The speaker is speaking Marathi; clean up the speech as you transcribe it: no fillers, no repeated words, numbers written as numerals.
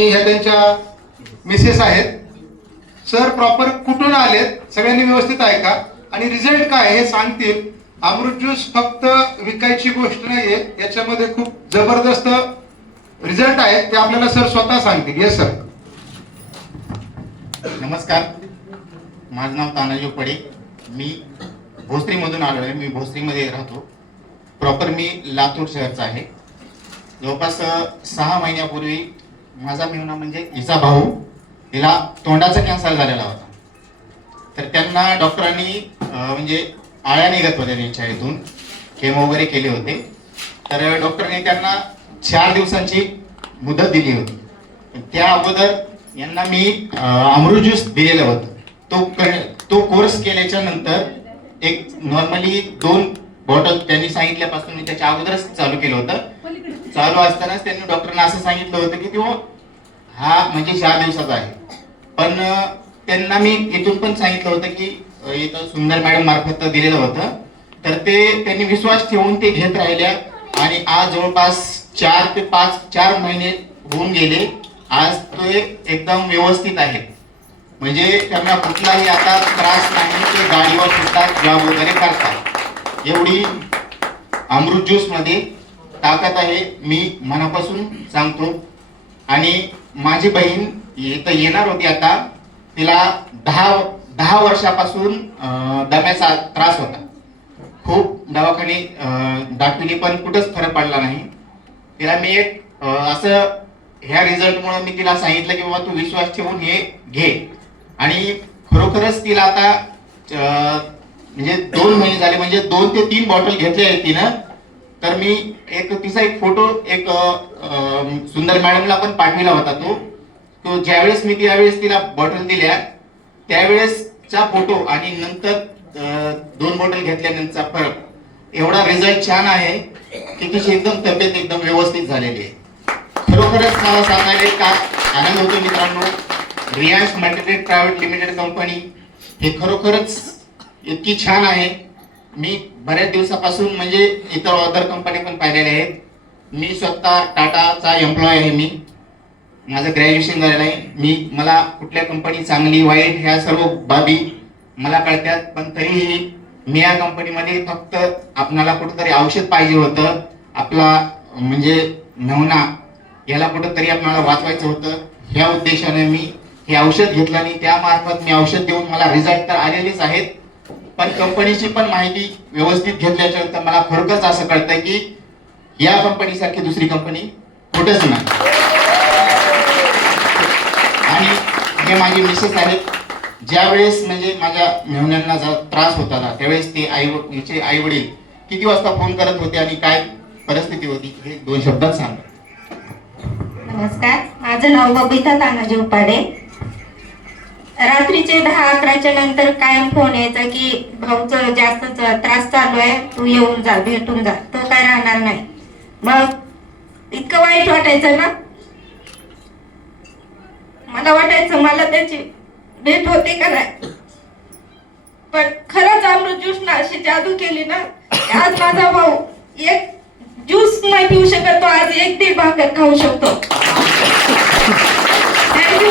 ह्या त्यांच्या मिसेस आहेत. सर प्रॉपर कुठून आलेत सगळ्यांनी व्यवस्थित ऐका आणि रिझल्ट काय हे सांगतील. अमृत ज्यूस फक्त विकायची गोष्ट नाहीये, याच्यामध्ये खूप जबरदस्त रिझल्ट आहे, ते आपल्याला सर स्वतः सांगतील. Yes sir. नमस्कार, माझं नाव तानाजी पडे. मी भोसरीमधून आलो आहे. मी भोसरीमध्ये राहतो. प्रॉपर मी लातूर शहरचा आहे. जवळपास 6 महिन्यापूर्वी माझा मेहुणा म्हणजे हिचा भाऊ, हिला तोंडाचा कॅन्सर झालेला होता. तर त्यांना डॉक्टरांनी म्हणजे आळ्या निघत होत्या त्यांच्या इथून, केमो वगैरे केले होते. तर डॉक्टरांनी त्यांना 4 दिवसांची मुदत दिली होती. त्या अगोदर यांना मी अमृत ज्यूस दिलेलं होतं. तो कोर्स केल्याच्या नंतर एक नॉर्मली 2 बॉटल त्यांनी सांगितल्यापासून मी त्याच्या अगोदरच चालू केलं होतं. चालू असतानाच त्यांनी डॉक्टरांना असं सांगितलं होतं की तो हा म्हणजे 4 दिवसाचा आहे. पण त्यांना मी इथून पण सांगितलं होतं की इथं सुंदर मॅडम मार्फत दिलेलं होतं. तर ते त्यांनी विश्वास ठेवून ते घेत राहिल्या आणि आज जवळपास 4 ते 4 महिने होऊन गेले. आज ते एकदम व्यवस्थित आहेत. म्हणजे त्यांना कुठलाही आता त्रास नाही. ते गाडीवर सुद्धा जॉब वगैरे करतात. एवढी अमृत ज्यूस मध्ये ताकद आहे, मी मनापासून सांगतो. आणि माझी बहीण इथं येणार होती आता. तिला 10 वर्षापासून दम्याचा त्रास होता. खूप दवाखाने दाखविले पण कुठंच फरक पडला नाही. तिला मी एक असं ह्या रिझल्टमुळे मी तिला सांगितलं की बाबा तू विश्वास ठेवून हे घे. आणि खरोखरच तिला आता म्हणजे 2 महिने झाले, म्हणजे 2 ते 3 बॉटल घेतले आहेत तिनं. तर मी तिचा एक फोटो सुंदर मॅडमला पण पाठविला होता. तो ज्यावेळेस मी त्यावेळेस तिला बॉटल दिल्या त्यावेळेसचा फोटो आणि नंतर 2 बॉटल घेतल्यानंतरचा फरक एवढा रिझल्ट छान आहे की तिची एकदम तब्येत एकदम व्यवस्थित झालेली आहे. खरोखरच मला सांगायला का आनंद होतो मित्रांनो. Reliance multitrade private limited company हे खरोखरच इतकी छान आहे. मी बऱ्याच दिवसापासून म्हणजे इतर अदर कंपनी पण पाहिलेल्या आहेत. मी स्वतः टाटाचा एम्प्लॉय आहे. माझं ग्रॅज्युएशन झालेलं आहे. मला कुठल्या कंपनी चांगली वाईट ह्या सर्व बाबी मला कळतात. पण तरीही मी या कंपनीमध्ये फक्त आपणाला कुठेतरी औषध पाहिजे होतं. आपला म्हणजे मेहुणा याला कुठेतरी आपल्याला वाचवायचं होतं. ह्या उद्देशाने मी हे औषध घेतलं आणि त्यामार्फत मी औषध देऊन मला रिझल्ट तर आलेलेच आहेत. पण कंपनीची पण माहिती व्यवस्थित घेतल्याच्या नंतर मला खरोखरच असं कळतंय की या कंपनीसारखी दुसरी कंपनी कुठेच नाही. आणि हे माझे मिसेस आहेत. ज्यावेळेस म्हणजे माझ्या मेहुण्यांना त्रास होता ना त्यावेळेस ते आई वडील किती वाजता फोन करत होते आणि काय परिस्थिती होती हे 2 शब्दात सांगा. नमस्कार, माझं नाव बबिता तानाजी उपाडे. रात्रीचे 10-11च्या नंतर कायम फोन यायचा की भाऊचं जास्त त्रास चालू आहे, तू येऊन जा, भेटून जा, तो काय राहणार नाही. मग इतकं वाईट वाटायचं ना, मला वाटायचं मला त्याची भेट होते का नाही. पण खरंच अमृत ज्यूस ना अशी जादू केली ना, आज माझा भाऊ एक ज्यूस नाही पिऊ शकत, तो आज 1-1.5 भाकर खाऊ शकतो. थँक्यू.